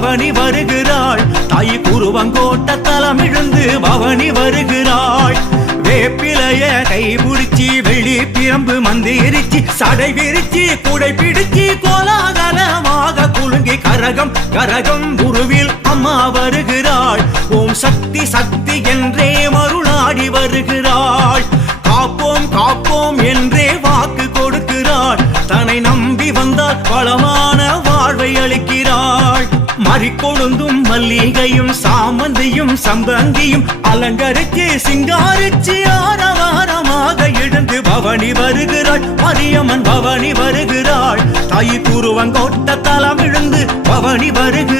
பவனி வருகிறாள். தாய் குருவங்கோட்ட தலமிழுந்து பவனி வருகிறாள். வேப்பிலைய கைபிடிச்சி வெள்ளி பிரம்பு மந்திரிச்சி சடை விரிச்சி குடை பிடிச்சி கோலாகலமாக குலுங்கி கரகம் கரகம் குருவில் அம்மா வருகிறாள். ஓம் சக்தி சக்தி என்றே மருளாடி வருகிறாள். காப்போம் காப்போம் என்றே வாக்கு கொடுக்கிறாள். தன்னை நம்பி வந்தால் பலமான வாழ்வை அளிக்கிறாள். மறிக்கொழுந்தும் மல்லிகையும் சாமந்தியும் சம்பந்தியும் அலங்கரிச்சு சிங்காரிச்சு ஆரவாரமாக எழுந்து பவனி வருகிறாள். மரியம்மன் பவனி வருகிறாள். தாய் குருவங்கோட்ட தலம் எழுந்து பவனி வருகிறாள்.